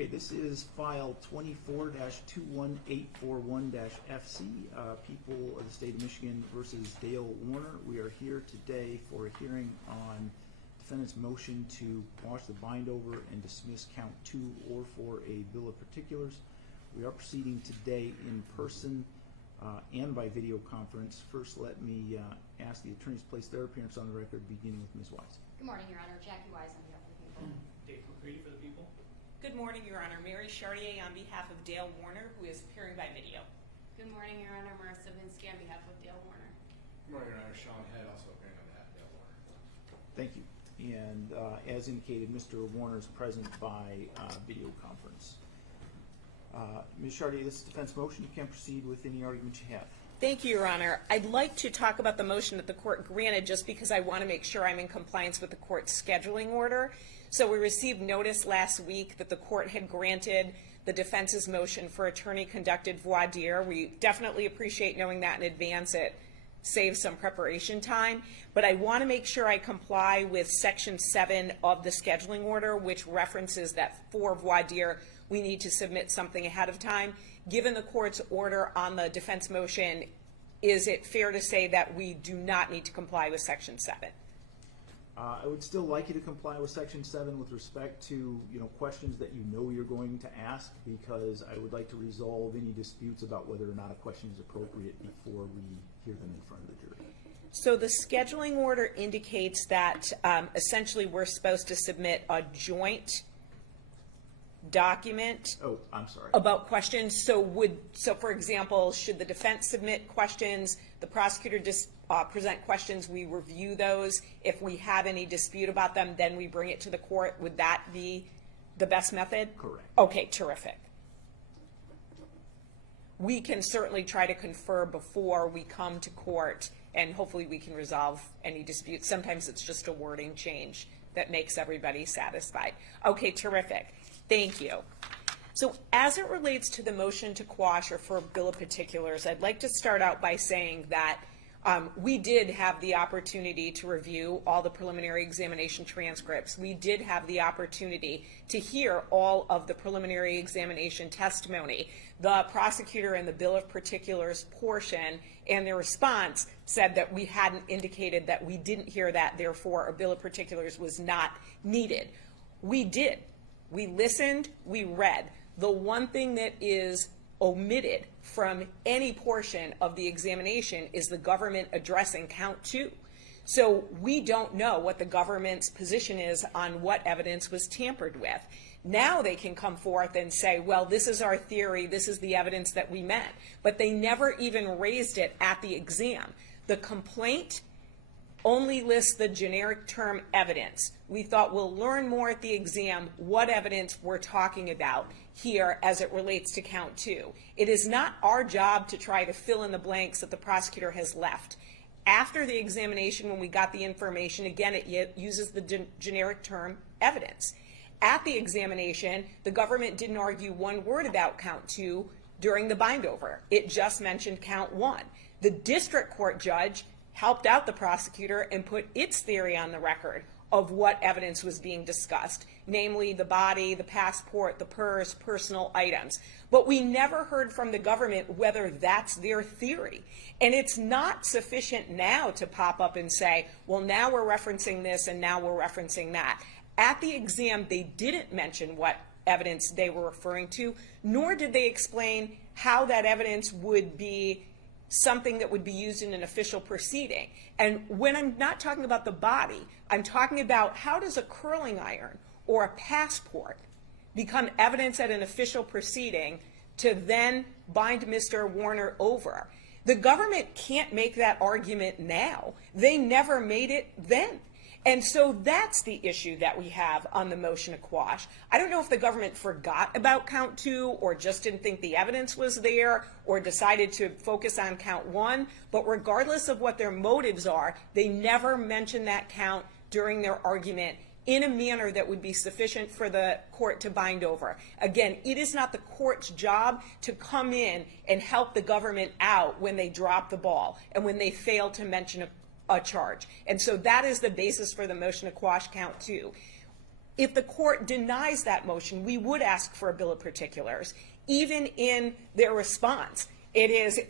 Okay, this is file 24-21841-FC, People of the State of Michigan versus Dale Warner. We are here today for a hearing on defendant's motion to quash the bindover and dismiss count 2 or for a bill of particulars. We are proceeding today in person and by video conference. First, let me ask the attorneys to place their appearance on the record, beginning with Ms. Wise. Good morning, Your Honor. Jackie Wise on behalf of the people. Dave McCready for the people. Good morning, Your Honor. Mary Chartier on behalf of Dale Warner, who is appearing by video. Good morning, Your Honor. Marissa Vinsky on behalf of Dale Warner. Good morning, Your Honor. Sean Head, also appearing on behalf of Dale Warner. Thank you. And as indicated, Mr. Warner is present by video conference. Ms. Chartier, this is a defense motion. You can proceed with any arguments you have. Thank you, Your Honor. I'd like to talk about the motion that the court granted just because I want to make sure I'm in compliance with the court's scheduling order. So we received notice last week that the court had granted the defense's motion for attorney-conducted voir dire. We definitely appreciate knowing that in advance. It saves some preparation time. But I want to make sure I comply with Section 7 of the scheduling order, which references that for voir dire we need to submit something ahead of time. Given the court's order on the defense motion, is it fair to say that we do not need to comply with Section 7? I would still like you to comply with Section 7 with respect to questions that you know you're going to ask, because I would like to resolve any disputes about whether or not a question is appropriate before we hear them in front of the jury. So the scheduling order indicates that essentially we're supposed to submit a joint document about questions. So for example, should the defense submit questions, the prosecutor present questions, we review those. If we have any dispute about them, then we bring it to the court. Would that be the best method? Correct. Okay, terrific. We can certainly try to confer before we come to court, and hopefully we can resolve any disputes. Sometimes it's just a wording change that makes everybody satisfied. Okay, terrific. Thank you. So as it relates to the motion to quash or for a bill of particulars, I'd like to start out by saying that we did have the opportunity to review all the preliminary examination transcripts. We did have the opportunity to hear all of the preliminary examination testimony. The prosecutor in the bill of particulars portion and their response said that we hadn't indicated that we didn't hear that, therefore a bill of particulars was not needed. We did. We listened, we read. The one thing that is omitted from any portion of the examination is the government addressing count 2. So we don't know what the government's position is on what evidence was tampered with. Now they can come forth and say, well, this is our theory, this is the evidence that we meant. But they never even raised it at the exam. The complaint only lists the generic term evidence. We thought we'll learn more at the exam what evidence we're talking about here as it relates to count 2. It is not our job to try to fill in the blanks that the prosecutor has left. After the examination, when we got the information, again, it uses the generic term evidence. At the examination, the government didn't argue one word about count 2 during the bindover. It just mentioned count 1. The district court judge helped out the prosecutor and put its theory on the record of what evidence was being discussed, namely the body, the passport, the purse, personal items. But we never heard from the government whether that's their theory. And it's not sufficient now to pop up and say, well, now we're referencing this and now we're referencing that. At the exam, they didn't mention what evidence they were referring to, nor did they explain how that evidence would be something that would be used in an official proceeding. And when I'm not talking about the body, I'm talking about how does a curling iron or a passport become evidence at an official proceeding to then bind Mr. Warner over. The government can't make that argument now. They never made it then. And so that's the issue that we have on the motion to quash. I don't know if the government forgot about count 2 or just didn't think the evidence was there or decided to focus on count 1, but regardless of what their motives are, they never mentioned that count during their argument in a manner that would be sufficient for the court to bind over. Again, it is not the court's job to come in and help the government out when they drop the ball and when they fail to mention a charge. And so that is the basis for the motion to quash count 2. If the court denies that motion, we would ask for a bill of particulars. Even in their response, it is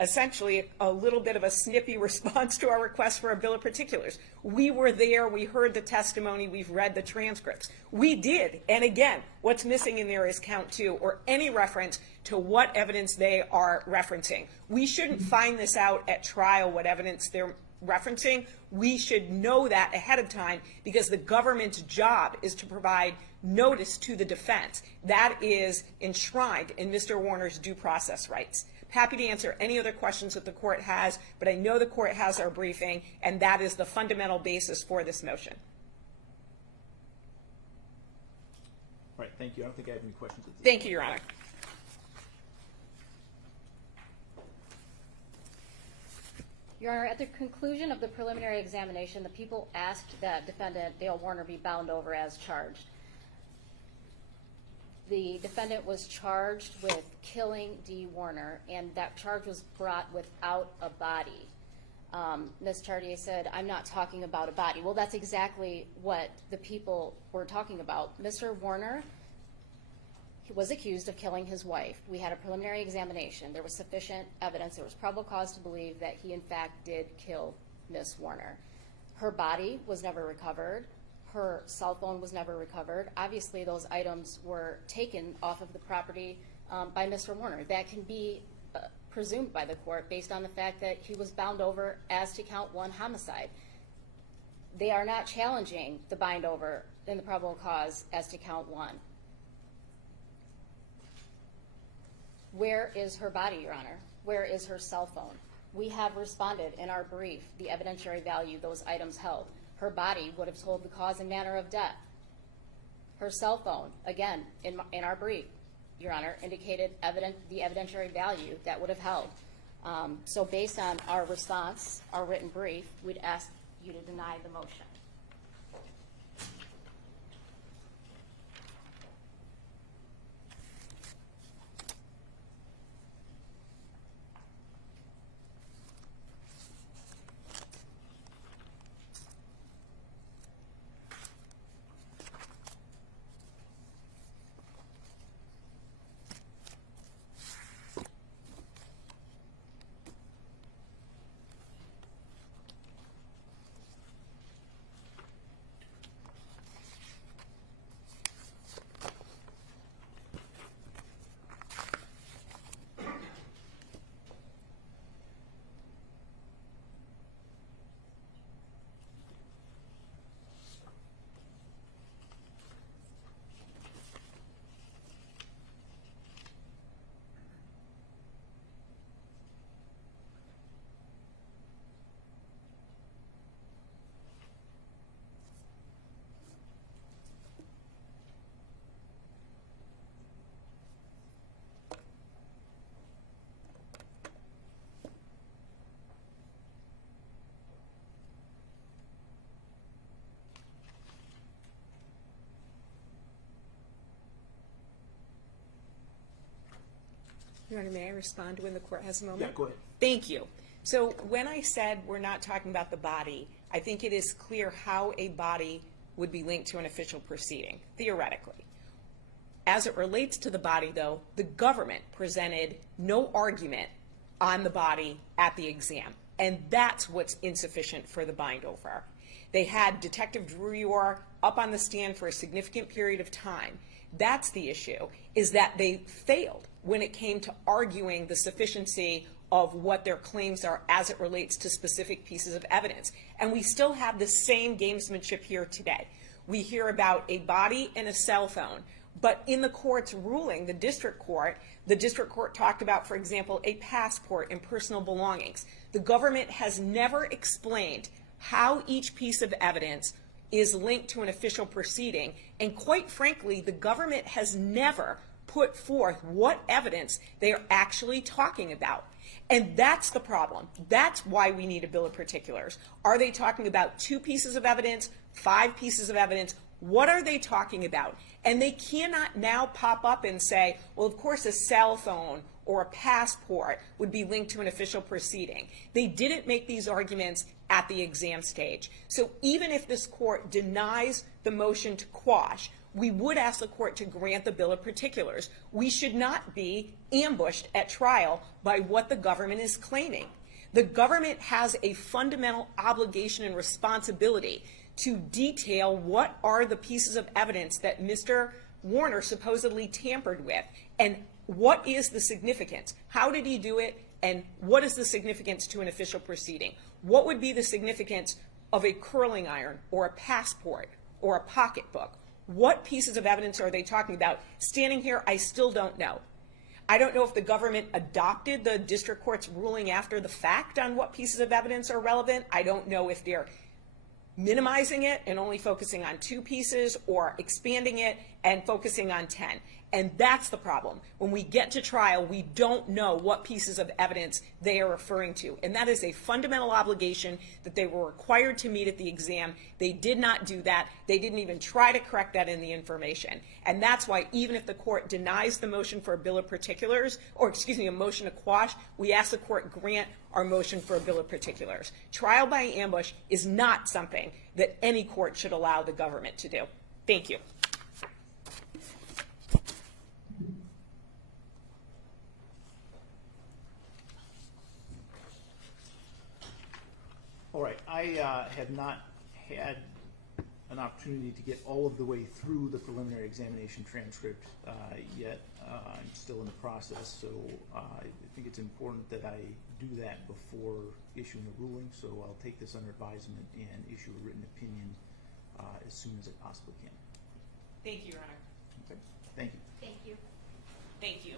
essentially a little bit of a snippy response to our request for a bill of particulars. We were there, we heard the testimony, we've read the transcripts. We did, and again, what's missing in there is count 2, or any reference to what evidence they are referencing. We shouldn't find this out at trial, what evidence they're referencing. We should know that ahead of time, because the government's job is to provide notice to the defense. That is enshrined in Mr. Warner's due process rights. Happy to answer any other questions that the court has, but I know the court has our briefing, and that is the fundamental basis for this motion. All right, thank you. I don't think I have any questions at this Thank you, Your Honor. Your Honor, at the conclusion of the preliminary examination, the people asked that defendant Dale Warner be bound over as charged. The defendant was charged with killing Dee Warner, and that charge was brought without a body. Ms. Chartier said, "I'm not talking about a body." Well, that's exactly what the people were talking about. Mr. Warner was accused of killing his wife. We had a preliminary examination. There was sufficient evidence. There was probable cause to believe that he, in fact, did kill Ms. Warner. Her body was never recovered. Her cell phone was never recovered. Obviously, those items were taken off of the property by Mr. Warner. That can be presumed by the court based on the fact that he was bound over as to count 1 homicide. They are not challenging the bind over in the probable cause as to count 1. Where is her body, Your Honor? Where is her cell phone? We have responded in our brief the evidentiary value those items held. Her body would have told the cause and manner of death. Her cell phone, again, in our brief, Your Honor, indicated the evidentiary value that would have held. So based on our response, our written brief, we'd ask you to deny the motion. Your Honor, may I respond when the court has a moment? Yeah, go ahead. Thank you. So when I said we're not talking about the body, I think it is clear how a body would be linked to an official proceeding, theoretically. As it relates to the body, though, the government presented no argument on the body at the exam, and that's what's insufficient for the bind over. They had Detective Druyor up on the stand for a significant period of time. That's the issue, is that they failed when it came to arguing the sufficiency of what their claims are as it relates to specific pieces of evidence. And we still have the same gamesmanship here today. We hear about a body and a cell phone, but in the court's ruling, the district court talked about, for example, a passport and personal belongings. The government has never explained how each piece of evidence is linked to an official proceeding, and quite frankly, the government has never put forth what evidence they are actually talking about. And that's the problem. That's why we need a bill of particulars. Are they talking about 2 pieces of evidence, 5 pieces of evidence? What are they talking about? And they cannot now pop up and say, well, of course, a cell phone or a passport would be linked to an official proceeding. They didn't make these arguments at the exam stage. So even if this court denies the motion to quash, we would ask the court to grant the bill of particulars. We should not be ambushed at trial by what the government is claiming. The government has a fundamental obligation and responsibility to detail what are the pieces of evidence that Mr. Warner supposedly tampered with, and what is the significance? How did he do it, and what is the significance to an official proceeding? What would be the significance of a curling iron or a passport or a pocketbook? What pieces of evidence are they talking about? Standing here, I still don't know. I don't know if the government adopted the district court's ruling after the fact on what pieces of evidence are relevant. I don't know if they're minimizing it and only focusing on 2 pieces, or expanding it and focusing on 10. And that's the problem. When we get to trial, we don't know what pieces of evidence they are referring to. And that is a fundamental obligation that they were required to meet at the exam. They did not do that. They didn't even try to correct that in the information. And that's why even if the court denies the motion for a bill of particulars, or excuse me, a motion to quash, we ask the court grant our motion for a bill of particulars. Trial by ambush is not something that any court should allow the government to do. Thank you. All right, I have not had an opportunity to get all of the way through the preliminary examination transcript yet. I'm still in the process, so I think it's important that I do that before issuing a ruling. So I'll take this under advisement and issue a written opinion as soon as I possibly can. Thank you, Your Honor. Okay, thank you. Thank you. Thank you.